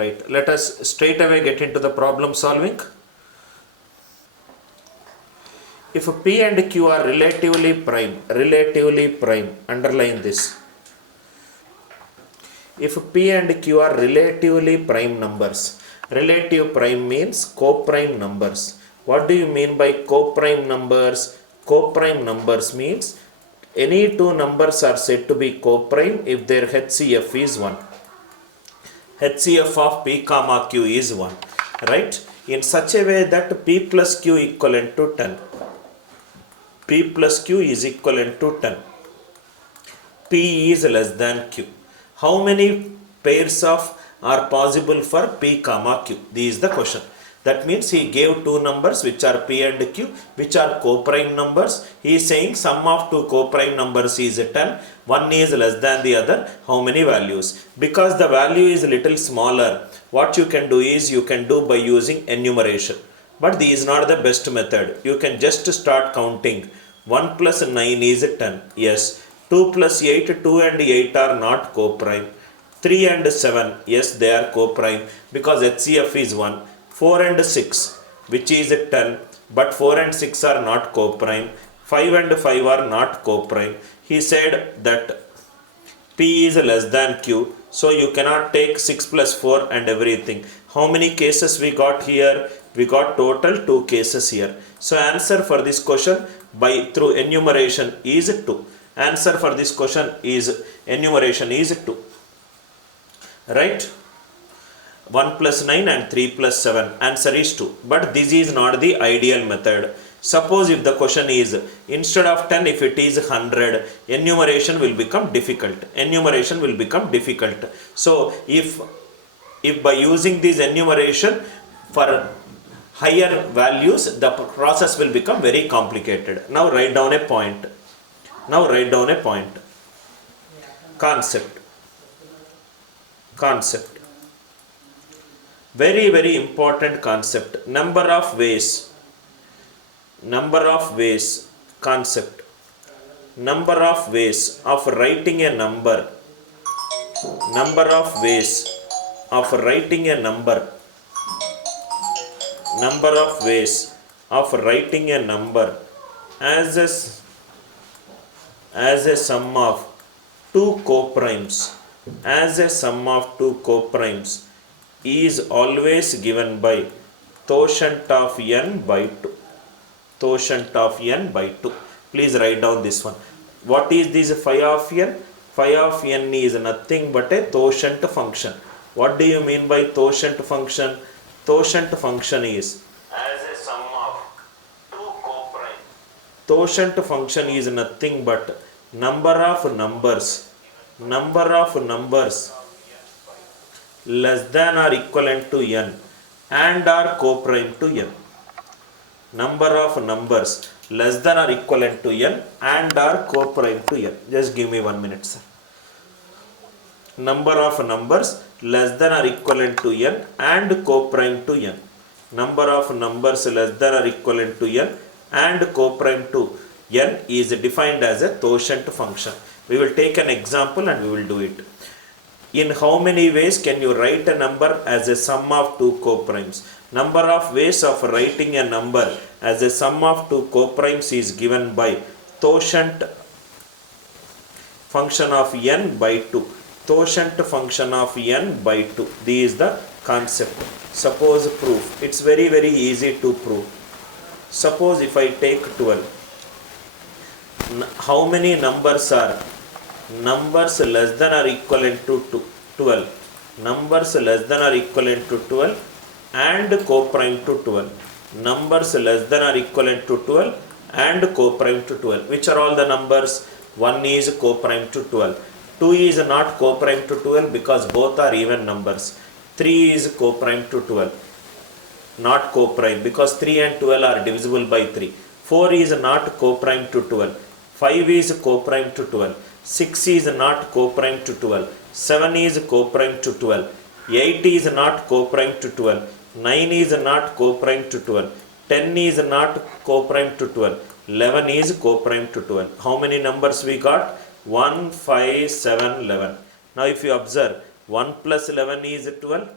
Right, let us straight away get into the problem solving. If P and Q are relatively prime, underline this. If P and Q are relatively prime numbers, relative prime means co-prime numbers. What do you mean by co-prime numbers? Co-prime numbers means any two numbers are said to be co-prime if their HCF is 1. HCF of P comma Q is 1, right? In such a way that P plus Q equivalent to 10. P plus Q is equivalent to 10. P is less than Q. How many pairs of are possible for P comma Q? This is the question. That means he gave two numbers which are P and Q, which are co-prime numbers. He is saying sum of two co-prime numbers is 10. One is less than the other. How many values? Because the value is little smaller, what you can do is you can do by using enumeration. But this is not the best method. You can just start counting. 1 plus 9 is 10. Yes. 2 plus 8, 2 and 8 are not co-prime. 3 and 7, yes, they are co-prime because HCF is 1. 4 and 6, which is 10, but 4 and 6 are not co-prime. 5 and 5 are not co-prime. He said that P is less than Q, so you cannot take 6 plus 4 and everything. How many cases we got here? We got total 2 cases here. So answer for this question by through enumeration is 2. Answer for this question is enumeration is 2. Right? 1 plus 9 and 3 plus 7. Answer is 2. But this is not the ideal method. Suppose if the question is instead of 10, if it is 100, enumeration will become difficult. Enumeration will become difficult. So if by using this enumeration for higher values, the process will become very complicated. Now write down a point. Now write down a point. Concept. Very, very important concept. Number of ways. Concept. Number of ways of writing a number. Number of ways of writing a number. Number of ways of writing a number as a sum of two co-primes. As a sum of two co-primes is always given by quotient of n by 2. Quotient of n by 2. Please write down this one. What is this phi of n? Phi of n is nothing but a quotient function. What do you mean by quotient function? Quotient function is as a sum of two co-primes. Quotient function is nothing but number of numbers less than or equivalent to n and are co-prime to n. Number of numbers less than or equivalent to n and are co-prime to n. Just give me 1 minute, sir. Number of numbers less than or equivalent to n and co-prime to n. Number of numbers less than or equivalent to n and co-prime to n is defined as a quotient function. We will take an example and we will do it. In how many ways can you write a number as a sum of two co-primes? Number of ways of writing a number as a sum of two co-primes is given by quotient function of n by 2. Quotient function of n by 2. This is the concept. Suppose proof. It's very, very easy to prove. Suppose if I take 12. How many numbers are numbers less than or equivalent to 12? Numbers less than or equivalent to 12 and co-prime to 12. Numbers less than or equivalent to 12 and co-prime to 12. Which are all the numbers? 1 is co-prime to 12. 2 is not co-prime to 12 because both are even numbers. 3 is co-prime to 12. Not co-prime because 3 and 12 are divisible by 3. 4 is not co-prime to 12. 5 is co-prime to 12. 6 is not co-prime to 12. 7 is co-prime to 12. 8 is not co-prime to 12. 9 is not co-prime to 12. 10 is not co-prime to 12. 11 is co-prime to 12. How many numbers we got? 1, 5, 7, 11. Now if you observe, 1 plus 11 is 12.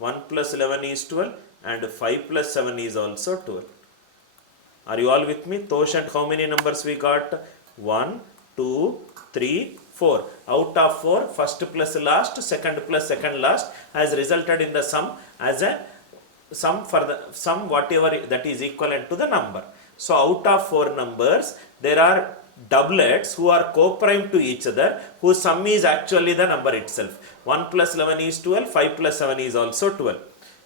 1 plus 11 is 12 and 5 plus 7 is also 12. Are you all with me? Quotient, how many numbers we got? 1, 2, 3, 4. Out of 4, first plus last, second plus second last has resulted in the sum as a sum for the sum whatever that is equivalent to the number. So out of 4 numbers, there are doublets who are co-prime to each other, whose sum is actually the number itself. 1 plus 11 is 12, 5 plus 7 is also 12.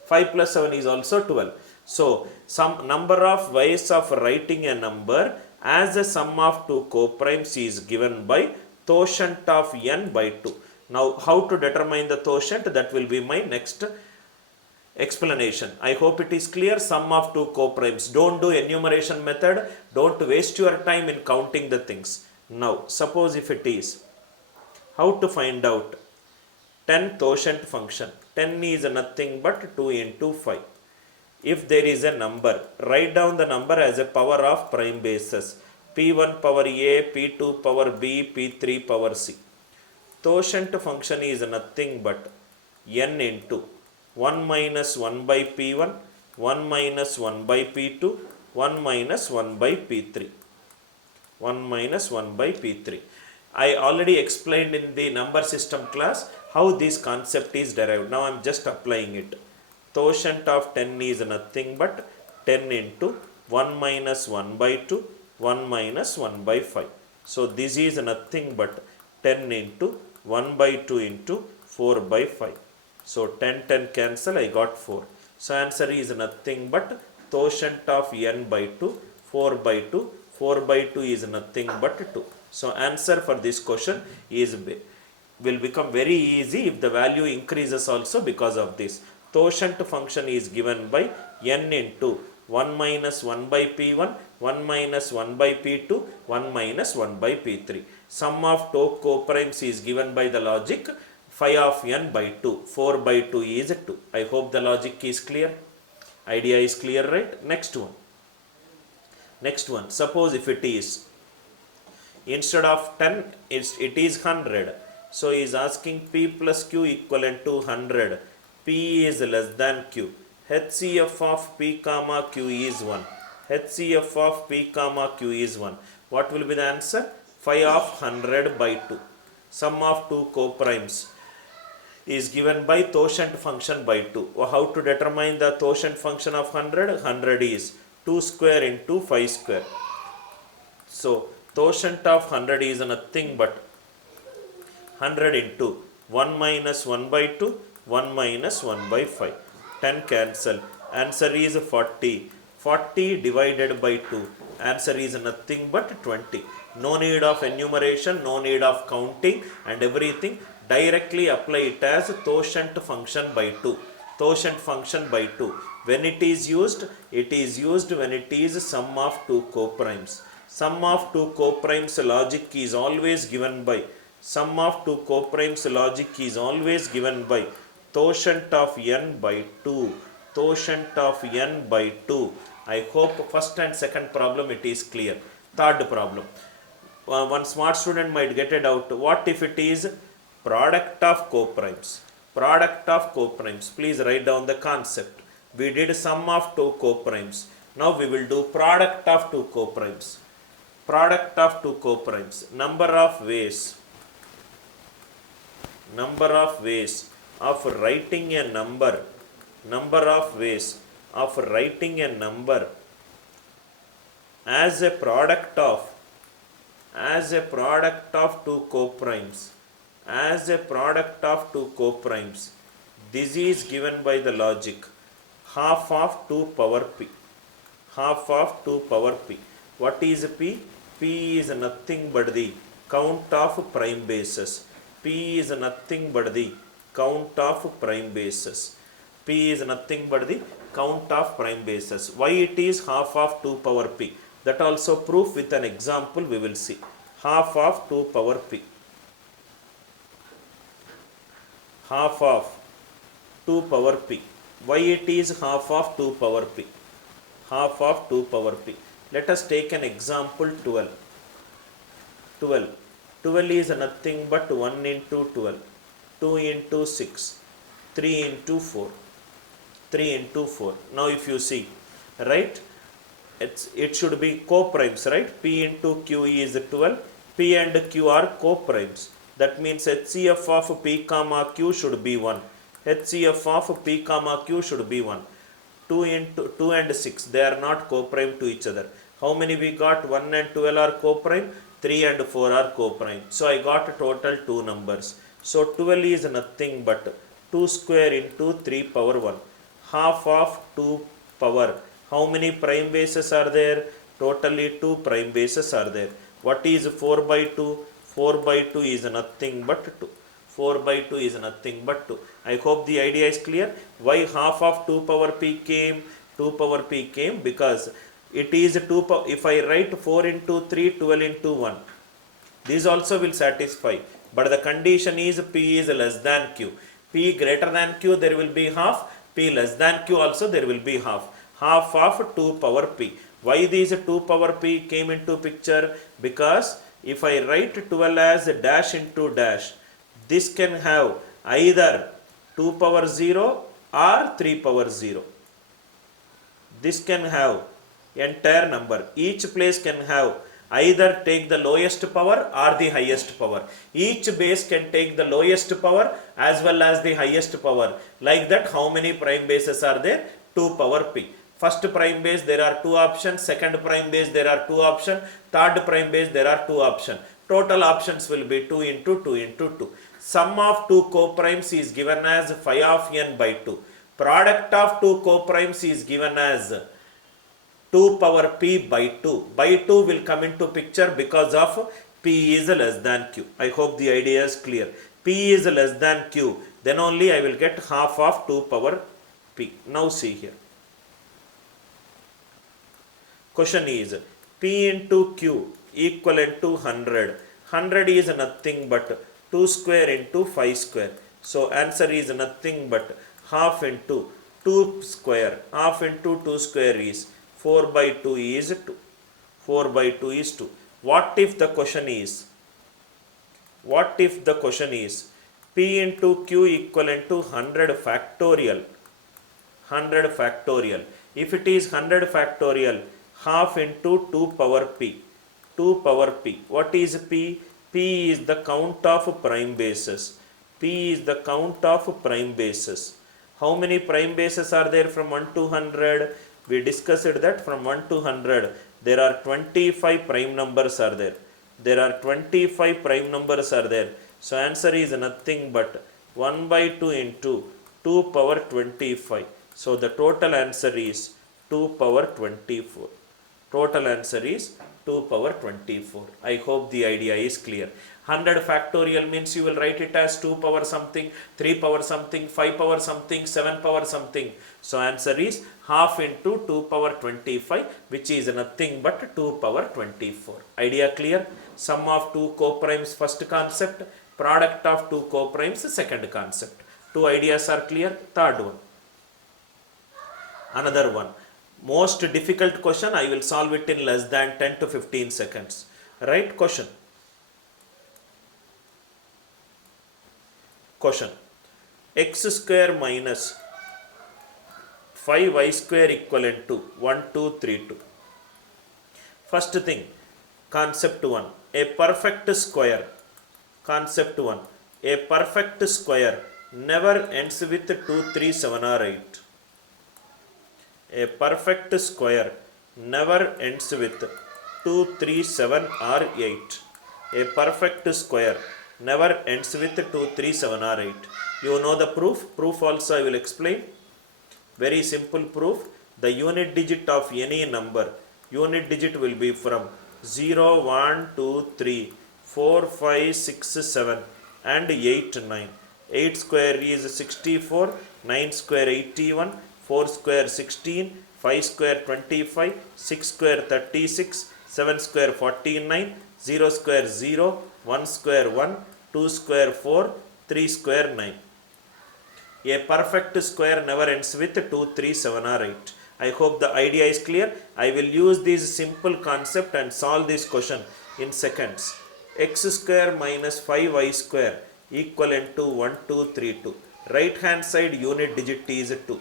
5 plus 7 is also 12. So, some number of ways of writing a number as a sum of two co-primes is given by quotient of n by 2. Now, how to determine the quotient? That will be my next explanation. I hope it is clear. Sum of two co-primes. Don't do enumeration method. Don't waste your time in counting the things. Now, suppose if it is, how to find out 10 quotient function? 10 is nothing but 2 into 5. If there is a number, write down the number as a power of prime bases. P1 power A, P2 power B, P3 power C. Quotient function is nothing but n into 1 minus 1 by P1, 1 minus 1 by P2, 1 minus 1 by P3. 1 minus 1 by P3. I already explained in the number system class how this concept is derived. Now I am just applying it. Quotient of 10 is nothing but 10 into 1 minus 1 by 2, 1 minus 1 by 5. So this is nothing but 10 into 1 by 2 into 4 by 5. So 10 cancel, I got 4. So answer is nothing but quotient of n by 2, 4 by 2, 4 by 2 is nothing but 2. So answer for this question is will become very easy if the value increases also because of this. Quotient function is given by n into 1 minus 1 by P1, 1 minus 1 by P2, 1 minus 1 by P3. Sum of two co-primes is given by the logic 5 of n by 2. 4 by 2 is 2. I hope the logic is clear. Idea is clear, right? Next one. Next one. Suppose if it is, instead of 10, it is 100. So he is asking P plus Q equivalent to 100. P is less than Q. HCF of P comma Q is 1. HCF of P comma Q is 1. What will be the answer? 5 of 100 by 2. Sum of two co-primes is given by quotient function by 2. How to determine the quotient function of 100? 100 is 2 square into 5 square. So, quotient of 100 is nothing but 100 into 1 minus 1 by 2, 1 minus 1 by 5. 10 cancel. Answer is 40. 40 divided by 2. Answer is nothing but 20. No need of enumeration, no need of counting and everything. Directly apply it as quotient function by 2. Quotient function by 2. When it is used when it is sum of two co-primes. Sum of two co-primes logic is always given by sum of two co-primes logic is always given by quotient of n by 2. Quotient of n by 2. I hope first and second problem it is clear. Third problem. One smart student might get it out. What if it is product of co-primes? Product of co-primes. Please write down the concept. We did sum of two co-primes. Now we will do product of two co-primes. Product of two co-primes. Number of ways of writing a number. Number of ways of writing a number as a product of two co-primes. As a product of two co-primes. This is given by the logic half of 2 power p. Half of 2 power p. What is p? P is nothing but the count of prime bases. P is nothing but the count of prime bases. P is nothing but the count of prime bases. Why it is half of 2 power p? That also proof with an example we will see. Half of 2 power p. Half of 2 power p. Why it is half of 2 power p? Half of 2 power p. Let us take an example 12. 12 is nothing but 1 into 12, 2 into 6, 3 into 4, 3 into 4. Now if you see, right, it should be co-primes, right? P into Q is 12. P and Q are co-primes. That means HCF of P comma Q should be 1. HCF of P comma Q should be 1. 2 into 2 and 6, they are not co-prime to each other. How many we got? 1 and 12 are co-prime, 3 and 4 are co-prime. So I got total 2 numbers. So 12 is nothing but 2 square into 3 power 1. Half of 2 power. How many prime bases are there? Totally 2 prime bases are there. What is 4 by 2? 4 by 2 is nothing but 2. 4 by 2 is nothing but 2. I hope the idea is clear. Why half of 2 power p came? 2 power p came because it is 2 power. If I write 4 into 3, 12 into 1, this also will satisfy. But the condition is p is less than q. P greater than q, there will be half. P less than q also, there will be half. Half of 2 power p. Why these 2 power p came into picture? Because if I write 12 as dash into dash, this can have either 2 power 0 or 3 power 0. This can have entire number. Each place can have either take the lowest power or the highest power. Each base can take the lowest power as well as the highest power. Like that, how many prime bases are there? 2 power p. First prime base, there are 2 options. Second prime base, there are 2 options. Third prime base, there are 2 options. Total options will be 2 into 2 into 2. Sum of 2 coprimes is given as phi of n by 2. Product of 2 coprimes is given as 2 power p by 2. By 2 will come into picture because of p is less than q. I hope the idea is clear. P is less than q. Then only I will get half of 2 power p. Now see here. Question is p into q equivalent to 100. 100 is nothing but 2 square into 5 square. So answer is nothing but half into 2 square. Half into 2 square is 4 by 2 is 2. 4 by 2 is 2. What if the question is? What if the question is p into q equivalent to 100 factorial? 100 factorial. If it is 100 factorial, half into 2 power p. 2 power p. What is p? P is the count of prime bases. P is the count of prime bases. How many prime bases are there from 1 to 100? We discussed that from 1 to 100 there are 25 prime numbers are there. There are 25 prime numbers are there. So answer is nothing but 1 by 2 into 2 power 25. So the total answer is 2 power 24. Total answer is 2 power 24. I hope the idea is clear. 100 factorial means you will write it as 2 power something, 3 power something, 5 power something, 7 power something. So answer is half into 2 power 25, which is nothing but 2 power 24. Idea clear? Sum of 2 coprimes first concept, product of 2 coprimes second concept. 2 ideas are clear. Third one. Another one. Most difficult question, I will solve it in less than 10 to 15 seconds. Right question. Question. X square minus 5y square equivalent to 1, 2, 3, 2. First thing, concept 1. A perfect square. Concept 1. A perfect square never ends with 2, 3, 7 or 8. A perfect square never ends with 2, 3, 7 or 8. A perfect square never ends with 2, 3, 7 or 8. You know the proof. Proof also I will explain. Very simple proof. The unit digit of any number, unit digit will be from 0, 1, 2, 3, 4, 5, 6, 7 and 8, 9. 8 square is 64, 9 square 81, 4 square 16, 5 square 25, 6 square 36, 7 square 49, 0 square 0, 1 square 1, 2 square 4, 3 square 9. A perfect square never ends with 2, 3, 7 or 8. I hope the idea is clear. I will use this simple concept and solve this question in seconds. X square minus 5y square equivalent to 1, 2, 3, 2. Right hand side unit digit is 2.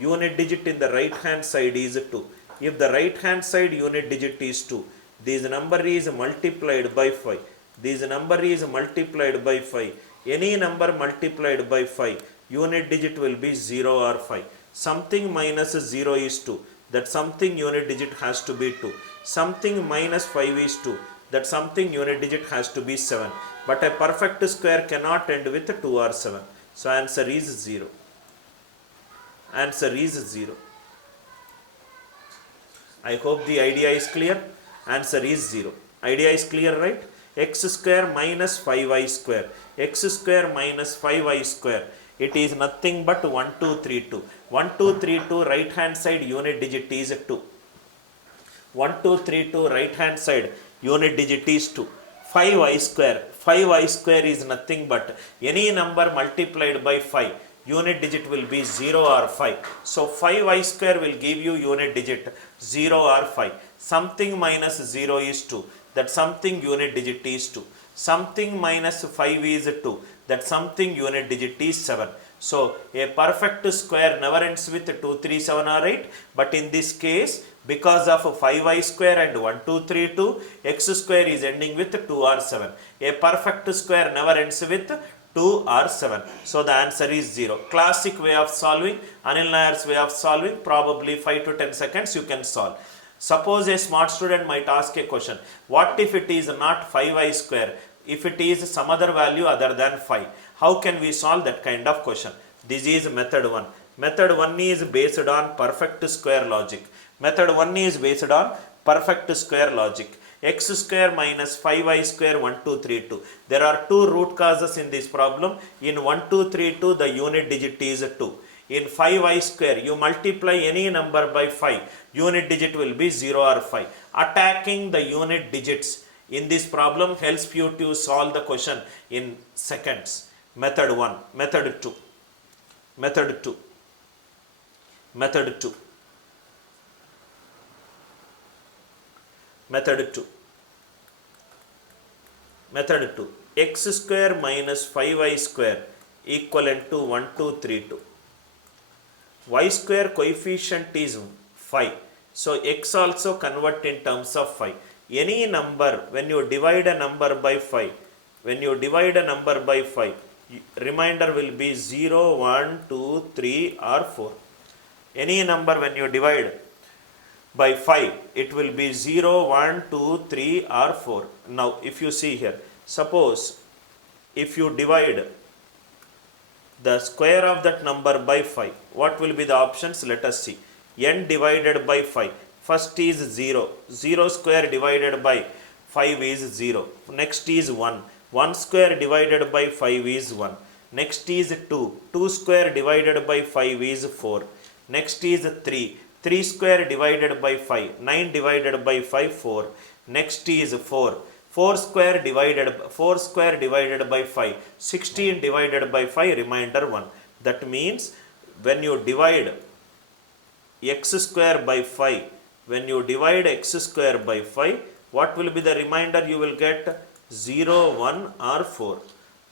unit digit in the right hand side is 2. If the right hand side unit digit is 2, this number is multiplied by 5. This number is multiplied by 5. Any number multiplied by 5, unit digit will be 0 or 5. Something minus 0 is 2. That something unit digit has to be 2. Something minus 5 is 2. That something unit digit has to be 7. But a perfect square cannot end with 2 or 7. So answer is 0. Answer is 0. I hope the idea is clear. Answer is 0. Idea is clear, right? X square minus 5y square. X square minus 5y square. It is nothing but 1, 2, 3, 2. 1, 2, 3, 2 right hand side unit digit is 2. 1, 2, 3, 2 right hand side unit digit is 2. 5y square. 5y square is nothing but any number multiplied by 5. Unit digit will be 0 or 5. So 5y square will give you unit digit 0 or 5. Something minus 0 is 2. That something unit digit is 2. Something minus 5 is 2. That something unit digit is 7. So a perfect square never ends with 2, 3, 7 or 8. But in this case, because of 5y square and 1, 2, 3, 2, x square is ending with 2 or 7. A perfect square never ends with 2 or 7. So the answer is 0. Classic way of solving, Anil Nair's way of solving, probably 5 to 10 seconds you can solve. Suppose a smart student might ask a question, what if it is not 5y square, if it is some other value other than 5? How can we solve that kind of question? This is method 1. Method 1 is based on perfect square logic. Method 1 is based on perfect square logic. X square minus 5y square 1, 2, 3, 2. There are two root causes in this problem. In 1, 2, 3, 2 the unit digit is 2. In 5y square you multiply any number by 5. Unit digit will be 0 or 5. Attacking the unit digits in this problem helps you to solve the question in seconds. Method 1. Method 2. Method 2. Method 2. Method 2. Method 2. X square minus 5y square equivalent to 1, 2, 3, 2. Y square coefficient is 5. So x also convert in terms of 5. Any number, when you divide a number by 5, remainder will be 0, 1, 2, 3 or 4. Any number when you divide by 5, it will be 0, 1, 2, 3 or 4. Now if you see here, suppose if you divide the square of that number by 5, what will be the options? Let us see. N divided by 5. First is 0. 0 square divided by 5 is 0. Next is 1. 1 square divided by 5 is 1. Next is 2. 2 square divided by 5 is 4. Next is 3. 3 square divided by 5. 9 divided by 5, 4. Next is 4. 4 square divided by 5. 16 divided by 5, remainder 1. That means when you divide x square by 5, what will be the remainder you will get? 0, 1 or 4.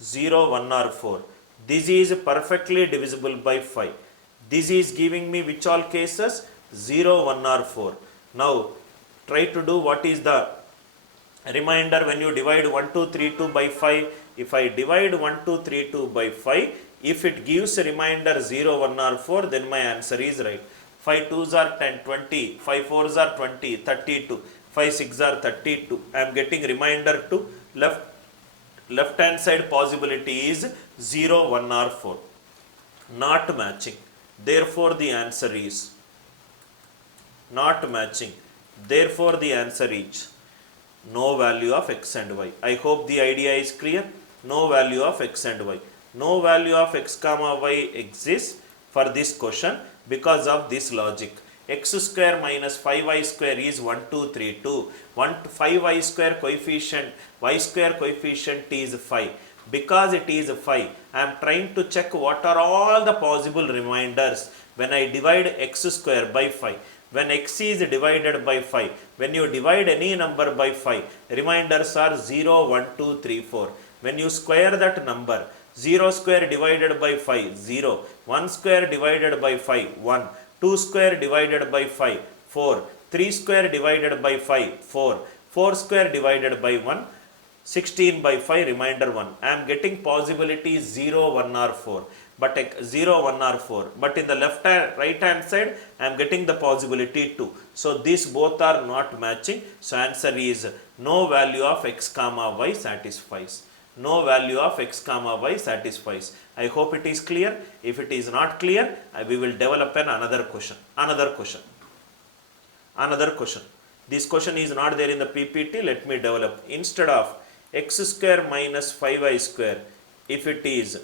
0, 1 or 4. This is perfectly divisible by 5. This is giving me which all cases? 0, 1 or 4. Now try to do what is the remainder when you divide 1, 2, 3, 2 by 5. If I divide 1, 2, 3, 2 by 5, if it gives a remainder 0, 1 or 4, then my answer is right. 5 2s are 10, 20, 5 4s are 20, 32, 5 6 are 32. I am getting remainder 2. Left hand side possibility is 0, 1 or 4. Not matching. Therefore the answer is not matching. Therefore the answer is no value of x and y. I hope the idea is clear. No value of x and y. No value of x comma y exists for this question because of this logic. X square minus 5y square is 1, 2, 3, 2. 5y square coefficient, y square coefficient is 5. Because it is 5, I am trying to check what are all the possible remainders when I divide x square by 5. When x is divided by 5, when you divide any number by 5, remainders are 0, 1, 2, 3, 4. When you square that number, 0 square divided by 5, 0. 1 square divided by 5, 1. 2 square divided by 5, 4. 3 square divided by 5, 4. 4 square divided by 1, 16 by 5, remainder 1. I am getting possibility 0, 1 or 4. But 0, 1 or 4. But in the right hand side, I am getting the possibility 2. So these both are not matching. So answer is no value of x comma y satisfies. No value of x comma y satisfies. I hope it is clear. If it is not clear, we will develop another question. Another question. This question is not there in the PPT. Let me develop. Instead of x square minus 5y square, if it is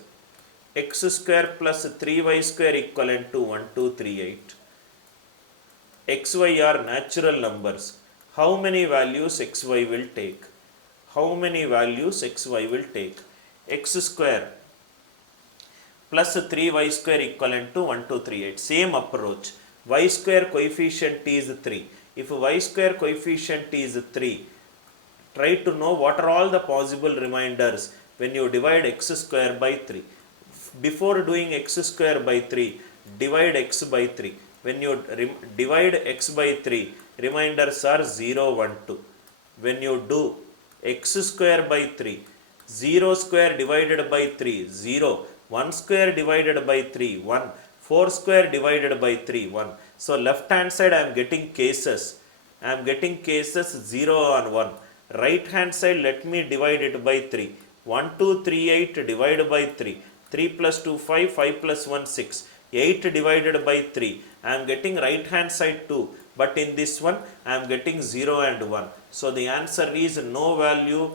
x square plus 3y square equivalent to 1, 2, 3, 8. xy are natural numbers. How many values xy will take? How many values xy will take? X square plus 3y square equivalent to 1, 2, 3, 8. Same approach. Y square coefficient is 3. If y square coefficient is 3, try to know what are all the possible remainders when you divide x square by 3. Before doing x square by 3, divide x by 3. When you divide x by 3, reminders are 0, 1, 2. When you do x square by 3, 0 square divided by 3, 0. 1 square divided by 3, 1. 4 square divided by 3, 1. So left hand side I am getting cases. 0 and 1. Right hand side let me divide it by 3. 1, 2, 3, 8 divided by 3. 3 plus 2, 5, 5 plus 1, 6. 8 divided by 3. I am getting right hand side 2. But in this one, I am getting 0 and 1. So the answer is no value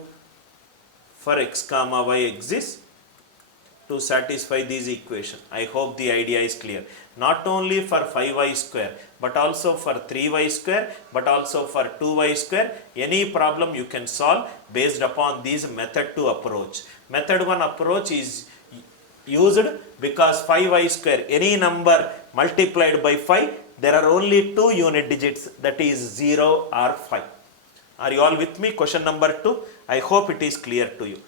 for x comma y exists to satisfy this equation. I hope the idea is clear. Not only for 5y square, but also for 3y square, but also for 2y square. Any problem you can solve based upon this method 2 approach. Method 1 approach is used because 5y square, any number multiplied by 5, there are only 2 unit digits, that is 0 or 5. Are you all with me? Question number 2. I hope it is clear to you.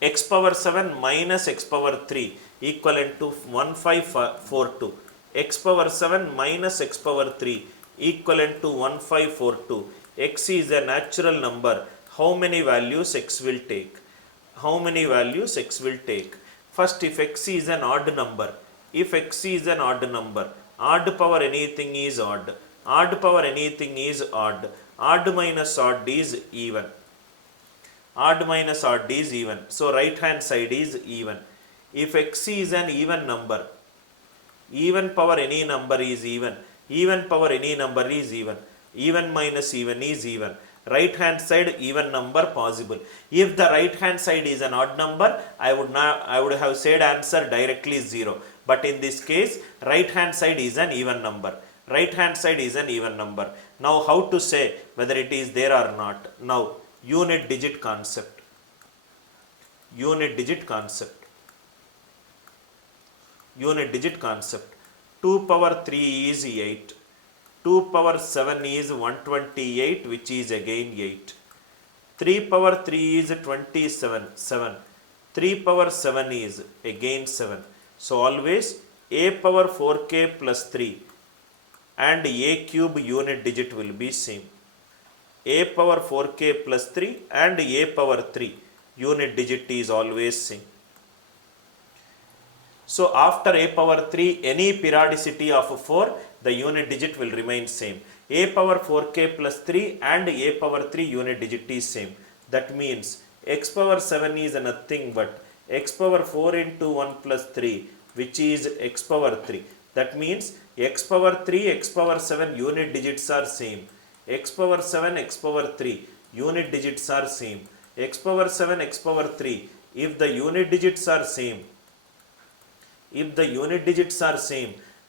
X power 7 minus x power 3 equivalent to 1542. X power 7 minus x power 3 equivalent to 1542. X is a natural number. How many values x will take? How many values x will take? First, if x is an odd number, odd power anything is odd. Odd power anything is odd. Odd minus odd is even. Odd minus odd is even. So right hand side is even. If x is an even number, even power any number is even. Even power any number is even. Even minus even is even. Right hand side even number possible. If the right hand side is an odd number, I would have said answer directly 0. But in this case, right hand side is an even number. Right hand side is an even number. Now how to say whether it is there or not? Now unit digit concept. Unit digit concept. 2 power 3 is 8. 2 power 7 is 128, which is again 8. 3 power 3 is 27, 7. 3 power 7 is again 7. So always a power 4k plus 3 and a cube unit digit will be same. A power 4k plus 3 and a power 3 unit digit is always same. So after a power 3, any periodicity of 4, the unit digit will remain same. A power 4k plus 3 and a power 3 unit digit is same. That means x power 7 is nothing but x power 4 into 1 plus 3, which is x power 3. That means x power 3, x power 7 unit digits are same. X power 7, x power 3 unit digits are same. X power 7, x power 3, if the unit digits are same,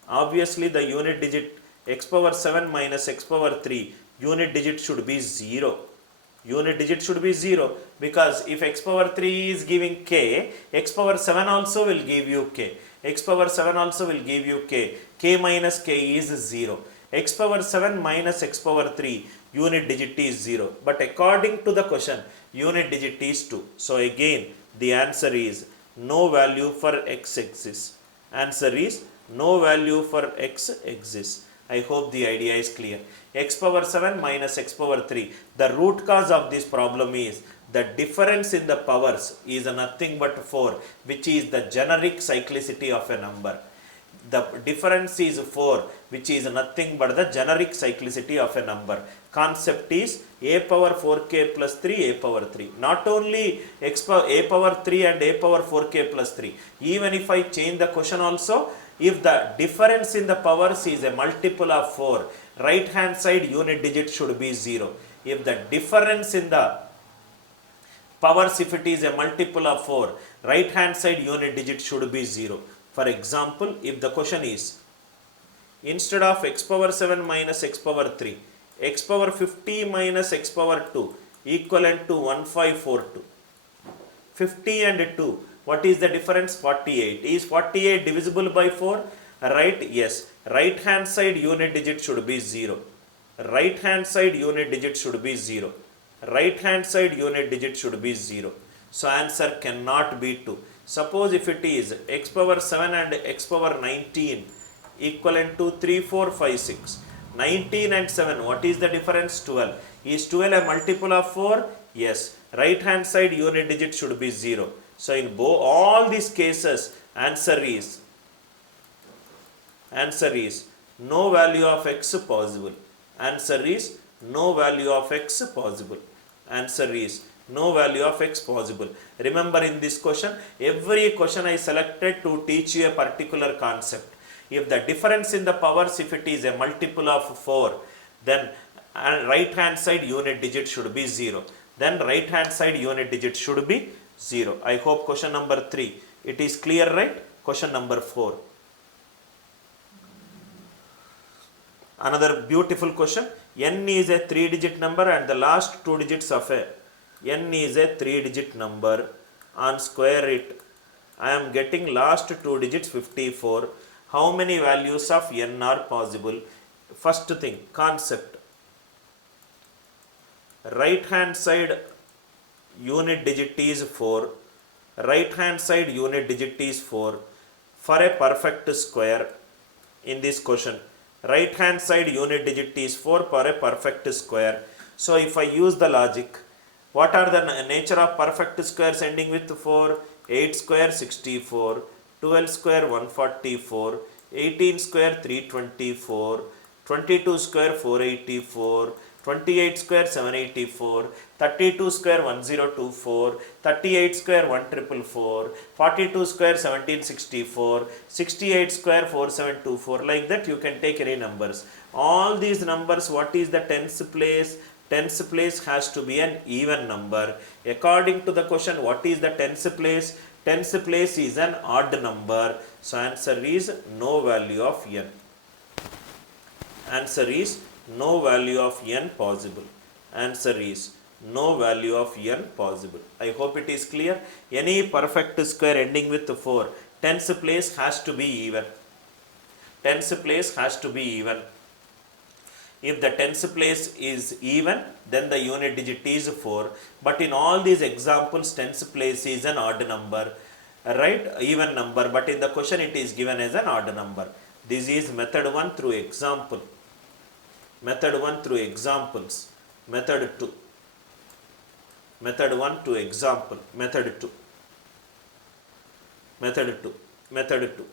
obviously the unit digit x power 7 minus x power 3 unit digit should be 0. Unit digit should be 0 because if x power 3 is giving k, x power 7 also will give you k. X power 7 also will give you k. K minus k is 0. X power 7 minus x power 3 unit digit is 0. But according to the question, unit digit is 2. So again the answer is no value for x exists. Answer is No value for x exists. I hope the idea is clear. X power 7 minus x power 3. The root cause of this problem is the difference in the powers is nothing but 4, which is the generic cyclicity of a number. The difference is 4, which is nothing but the generic cyclicity of a number. Concept is a power 4k plus 3, a power 3. Not only a power 3 and a power 4k plus 3. Even if I change the question also, if the difference in the powers is a multiple of 4, right hand side unit digit should be 0. If the difference in the powers, if it is a multiple of 4, right hand side unit digit should be 0. For example, if the question is, instead of x power 7 minus x power 3, x power 50 minus x power 2 equivalent to 1542. 50 and 2, what is the difference? 48. Is 48 divisible by 4? Right? Yes. Right hand side unit digit should be 0. Right hand side unit digit should be 0. Right hand side unit digit should be 0. So answer cannot be 2. Suppose if it is x power 7 and x power 19 equivalent to 3, 4, 5, 6. 19 and 7, what is the difference? 12. Is 12 a multiple of 4? Yes. Right hand side unit digit should be 0. So in all these cases, answer is no value of x possible. Answer is no value of x possible. Answer is no value of x possible. Remember, in this question, every question I selected to teach you a particular concept. If the difference in the powers, if it is a multiple of 4, then right hand side unit digit should be 0. Then right hand side unit digit should be 0. I hope question number 3, it is clear, right? Question number 4. Another beautiful question. N is a 3-digit number and the last 2 digits of a n is a 3-digit number. On square it, I am getting last 2 digits 54. How many values of n are possible? First thing, concept. Right hand side unit digit is 4. Right hand side unit digit is 4. For a perfect square, in this question, right hand side unit digit is 4 for a perfect square. So if I use the logic, what are the nature of perfect squares ending with 4? 8 square 64, 12 square 144, 18 square 324, 22 square 484, 28 square 784, 32 square 1024, 38 square 1444, 42 square 1764, 68 square 4724. Like that you can take any numbers. All these numbers, what is the tens place? Tens place has to be an even number. According to the question, what is the tens place? Tens place is an odd number. So answer is no value of n. Answer is no value of n possible. Answer is no value of n possible. I hope it is clear. Any perfect square ending with 4, tens place has to be even. Tens place has to be even. If the tens place is even, then the unit digit is 4. But in all these examples, tens place is an odd number, right? Even number. But in the question, it is given as an odd number. This is method 1 through example. Method 1 through examples. Method 2. Method 1 to example. Method 2. Method 2. Method 2.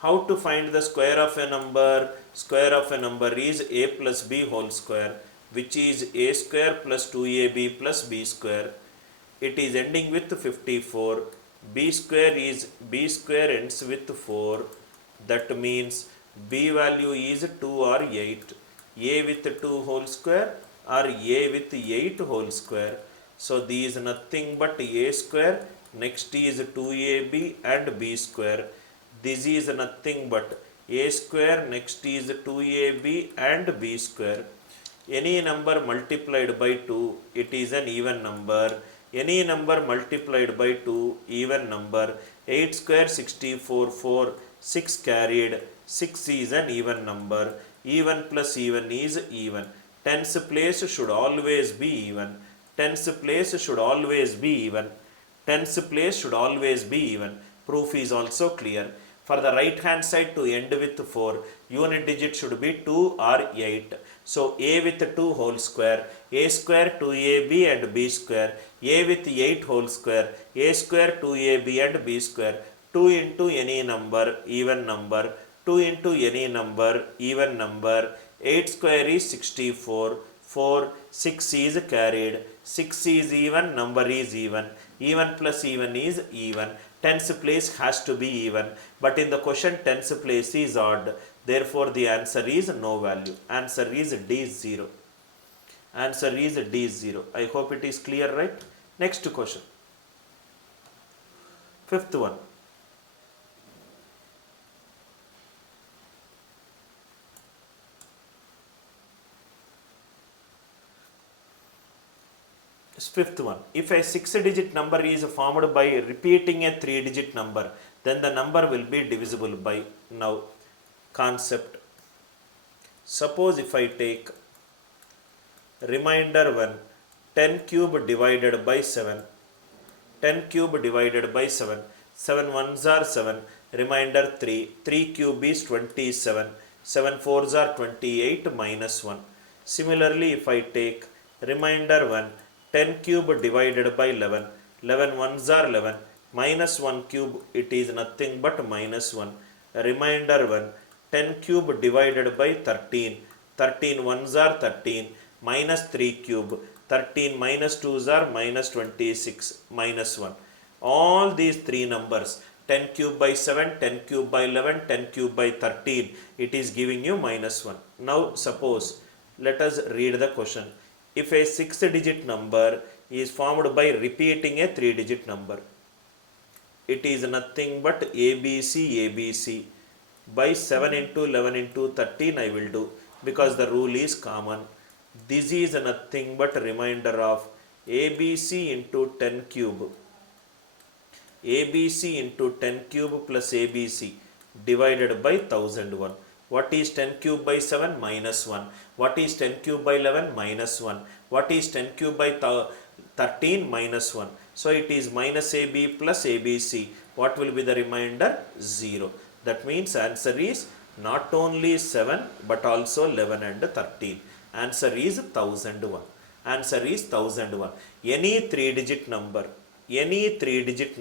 How to find the square of a number? Square of a number is a plus b whole square, which is a square plus 2ab plus b square. It is ending with 54. B square ends with 4. That means b value is 2 or 8. A with 2 whole square or a with 8 whole square. So these is nothing but a square. Next is 2ab and b square. This is nothing but a square, next is 2ab and b square. Any number multiplied by 2, it is an even number. Any number multiplied by 2, even number. 8 square 64, 4, 6 carried, 6 is an even number. Even plus even is even. Tens place should always be even. Tens place should always be even. Tens place should always be even. Proof is also clear. For the right hand side to end with 4, unit digit should be 2 or 8. So a with 2 whole square, a square 2ab and b square, a with 8 whole square, a square 2ab and b square, 2 into any number, even number, 2 into any number, even number, 8 square is 64, 4, 6 is carried, 6 is even, number is even plus even is even, tens place has to be even, but in the question tens place is odd, therefore the answer is no value, answer is D 0. Answer is D 0. I hope it is clear, right? Next question. Fifth one. Fifth one. If a 6-digit number is formed by repeating a 3-digit number, then the number will be divisible by. Now, concept. Suppose if I take remainder 1, 10 cube divided by 7, 10 cube divided by 7, 7 ones are 7, remainder 3, 3 cube is 27, 7 fours are 28 minus 1. Similarly, if I take remainder 1, 10 cube divided by 11, 11 ones are 11, minus 1 cube, it is nothing but minus 1. Remainder 1, 10 cube divided by 13, 13 ones are 13, minus 3 cube, 13 minus 2s are minus 26, minus 1. All these three numbers, 10 cube by 7, 10 cube by 11, 10 cube by 13, it is giving you minus 1. Now suppose, let us read the question. If a 6-digit number is formed by repeating a 3-digit number, it is nothing but ABC by 7 into 11 into 13 I will do, because the rule is common. This is nothing but remainder of ABC into 10 cube, ABC into 10 cube plus ABC divided by 1001. What is 10 cube by 7? Minus 1. What is 10 cube by 11? Minus 1. What is 10 cube by 13? Minus 1. So it is minus AB plus ABC. What will be the remainder? 0. That means answer is not only 7 but also 11 and 13. Answer is 1001. Answer is 1001. Any 3-digit number, any 3-digit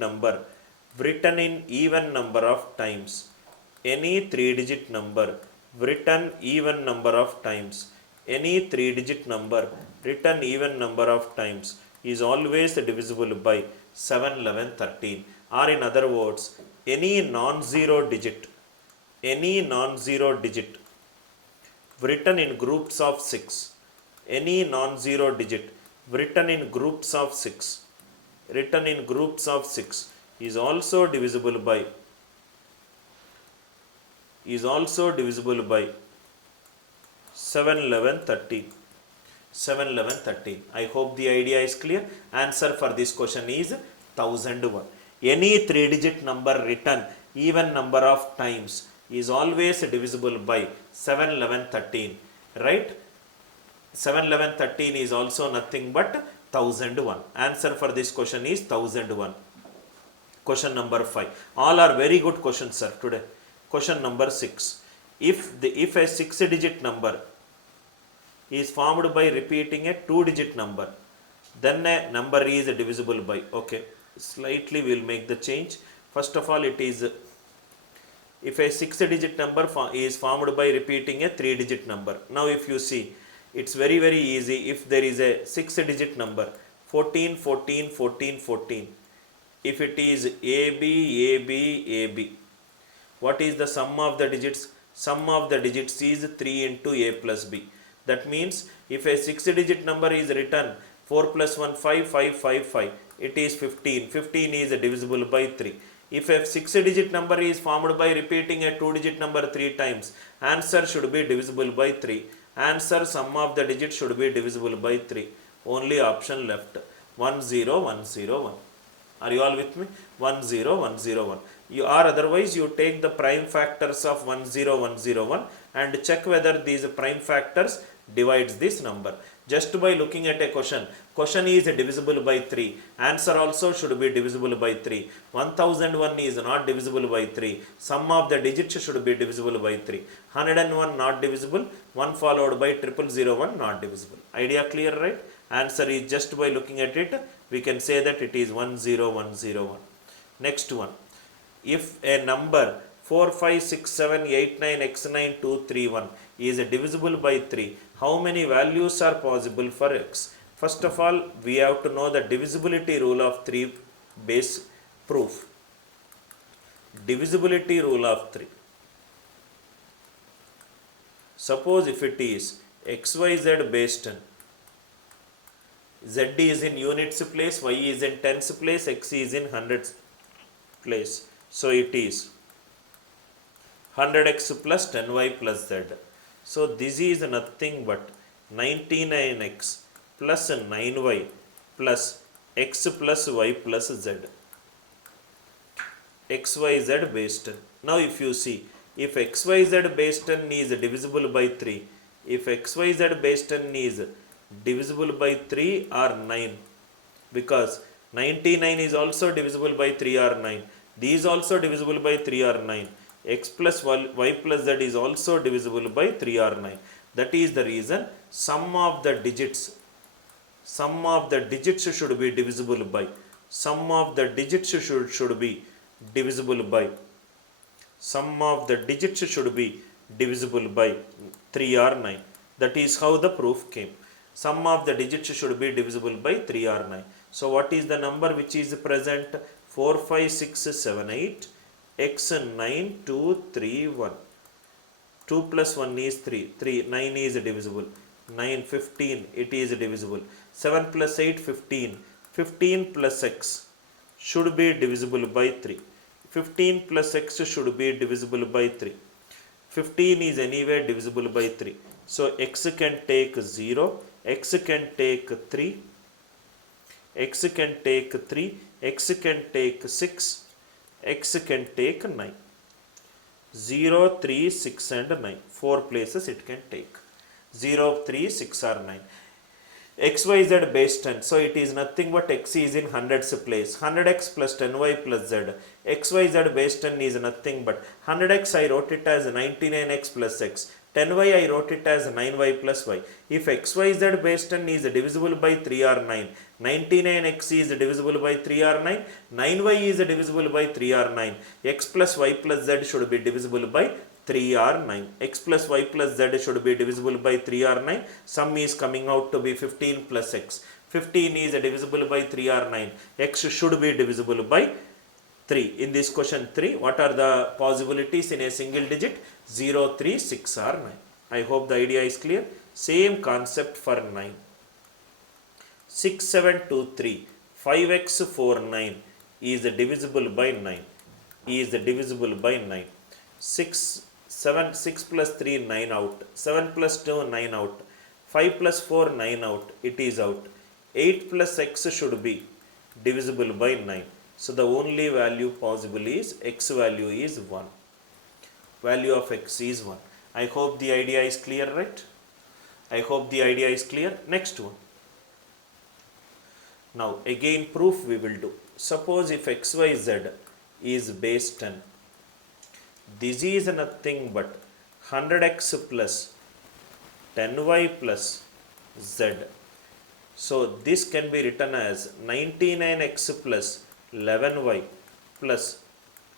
number written in even number of times, any 3-digit number written even number of times, any 3-digit number written even number of times is always divisible by 7, 11, 13. Or in other words, any non-zero digit written in groups of 6, any non-zero digit written in groups of 6, is also divisible by 7, 11, 13. 7, 11, 13. I hope the idea is clear. Answer for this question is 1001. Any 3-digit number written even number of times is always divisible by 7, 11, 13. Right? 7, 11, 13 is also nothing but 1001. Answer for this question is 1001. Question number 5. All are very good questions, sir, today. Question number 6. If a 6-digit number is formed by repeating a 2-digit number, then a number is divisible by. Okay, slightly we will make the change. First of all, it is if a 6-digit number is formed by repeating a 3-digit number. Now if you see, it's very easy. If there is a 6-digit number 14, 14, 14, 14, if it is AB, what is the sum of the digits? Sum of the digits is 3 into A plus B. That means if a 6-digit number is written 4 plus 1, 5, 5, 5, 5, it is 15. 15 is divisible by 3. If a 6-digit number is formed by repeating a 2-digit number 3 times, answer should be divisible by 3. Answer sum of the digits should be divisible by 3. Only option left. 1, 0, 1, 0, 1. Are you all with me? 1, 0, 1, 0, 1. You are otherwise you take the prime factors of 1, 0, 1, 0, 1 and check whether these prime factors divides this number. Just by looking at a question is divisible by 3. Answer also should be divisible by 3. 1001 is not divisible by 3. Sum of the digits should be divisible by 3. 101 not divisible. 1 followed by 0001 not divisible. Idea clear, right? Answer is just by looking at it, we can say that it is 10101. Next one. If a number 4, 5, 6, 7, 8, 9, x9, 2, 3, 1 is divisible by 3, how many values are possible for x? First of all, we have to know the divisibility rule of 3 base proof. Divisibility rule of 3. Suppose if it is xyz base 10, z is in units place, y is in tens place, x is in hundreds place. So it is 100x plus 10y plus z. So this is nothing but 99x plus 9y plus x plus y plus z. xyz base 10. Now if you see, if xyz base 10 is divisible by 3, if xyz base 10 is divisible by 3 or 9, because 99 is also divisible by 3 or 9, these also divisible by 3 or 9, x plus y plus z is also divisible by 3 or 9. That is the reason sum of the digits should be divisible by, sum of the digits should be divisible by, sum of the digits should be divisible by 3 or 9. That is how the proof came. Sum of the digits should be divisible by 3 or 9. So what is the number which is present? 4, 5, 6, 7, 8, x 9, 2, 3, 1. 2 plus 1 is 3, 9 is divisible. 9, 15, it is divisible. 7 plus 8, 15. 15 plus x should be divisible by 3. 15 plus x should be divisible by 3. 15 is anyway divisible by 3. So x can take 0, x can take 3, x can take 3, x can take 6, x can take 9. 0, 3, 6 and 9. 4 places it can take. 0, 3, 6 or 9. xyz base 10. So it is nothing but x is in hundreds place. 100x plus 10y plus z. xyz base 10 is nothing but 100x I wrote it as 99x plus x. 10y I wrote it as 9y plus y. If xyz base 10 is divisible by 3 or 9, 99x is divisible by 3 or 9, 9y is divisible by 3 or 9, x plus y plus z should be divisible by 3 or 9. X plus y plus z should be divisible by 3 or 9. Sum is coming out to be 15 plus x. 15 is divisible by 3 or 9. X should be divisible by 3. In this question 3, what are the possibilities in a single digit? 0, 3, 6 or 9. I hope the idea is clear. Same concept for 9. 6, 7, 2, 3. 5x 4, 9 is divisible by 9. Is divisible by 9. 6 plus 3, 9 out. 7 plus 2, 9 out. 5 plus 4, 9 out. It is out. 8 plus x should be divisible by 9. So the only value possible is x value is 1. Value of x is 1. I hope the idea is clear, right? I hope the idea is clear. Next one. Now again proof we will do. Suppose if xyz is base 10. This is nothing but 100x plus 10y plus z. So this can be written as 99x plus 11y plus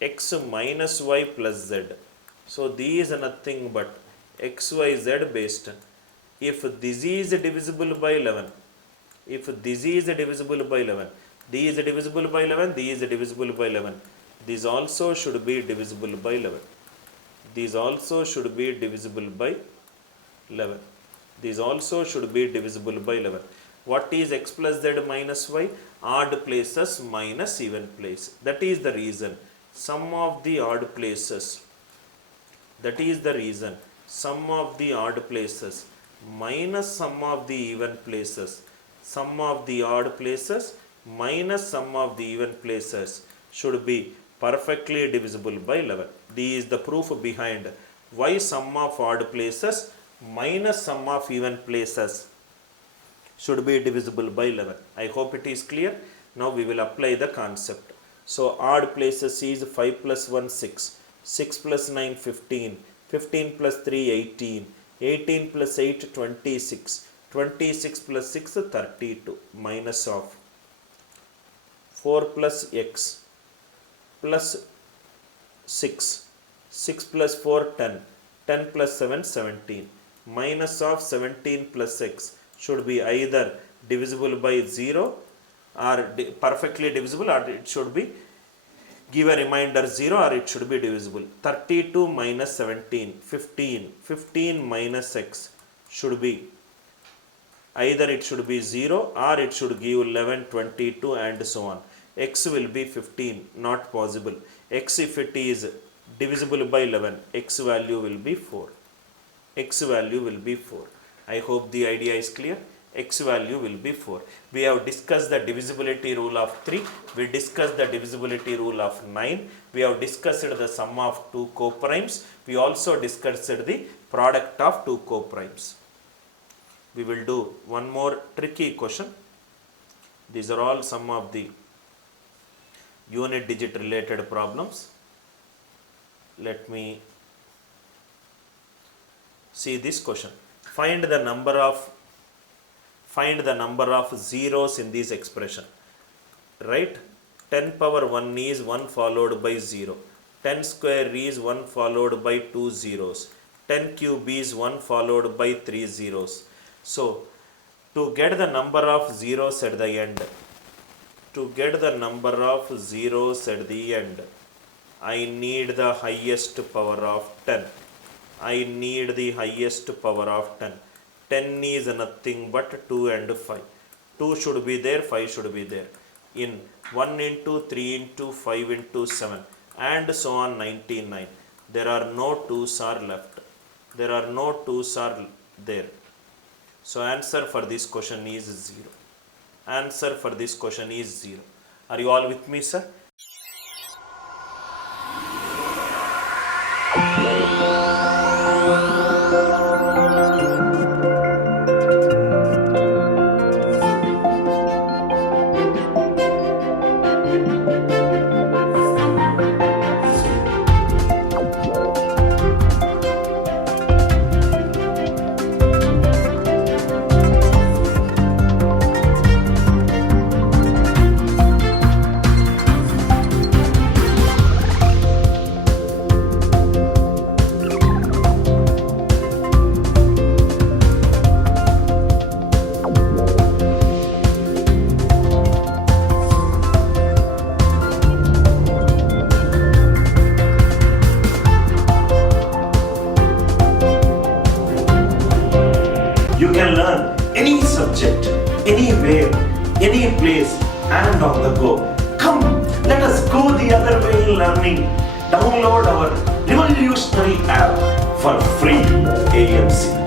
x minus y plus z. So these are nothing but xyz base 10. If this is divisible by 11, if this is divisible by 11, these is divisible by 11, these is divisible by 11, these also should be divisible by 11. These also should be divisible by 11. These also should be divisible by 11. What is x plus z minus y? Odd places minus even place. That is the reason sum of the odd places. That is the reason sum of the odd places minus sum of the even places. Sum of the odd places minus sum of the even places should be perfectly divisible by 11. This is the proof behind why sum of odd places minus sum of even places should be divisible by 11. I hope it is clear. Now we will apply the concept. So odd places is 5 plus 1 6, 6 plus 9 15, 15 plus 3 18, 18 plus 8 26, 26 plus 6 32, minus of 4 plus x plus 6, 6 plus 4 10, 10 plus 7 17, minus of 17 plus x should be either divisible by 0 or perfectly divisible, or it should be give a remainder 0, or it should be divisible. 32 minus 17 15, 15 minus x should be either it should be 0 or it should give 11 22 and so on. X will be 15, not possible. X, if it is divisible by 11, x value will be 4. X value will be 4. I hope the idea is clear. X value will be 4. We have discussed the divisibility rule of 3. We discussed the divisibility rule of 9. We have discussed the sum of two coprimes. We also discussed the product of two coprimes. We will do one more tricky question. These are all some of the unit digit related problems. Let me see this question. Find the number of zeros in this expression. Right? 10 power 1 is 1 followed by 0. 10 square is 1 followed by 2 zeros. 10 cube is 1 followed by 3 zeros. So, to get the number of zeros at the end, I need the highest power of 10. I need the highest power of 10. 10 is nothing but 2 and 5. 2 should be there, 5 should be there. In 1 into 3 into 5 into 7 and so on 99. There are no 2's are left. There are no 2's are there. So answer for this question is 0. Answer for this question is 0. Are you all with me, sir? You can learn any subject, anywhere, any place, and on the go. Come, let us go the other way in learning. Download our revolutionary app for free AMC.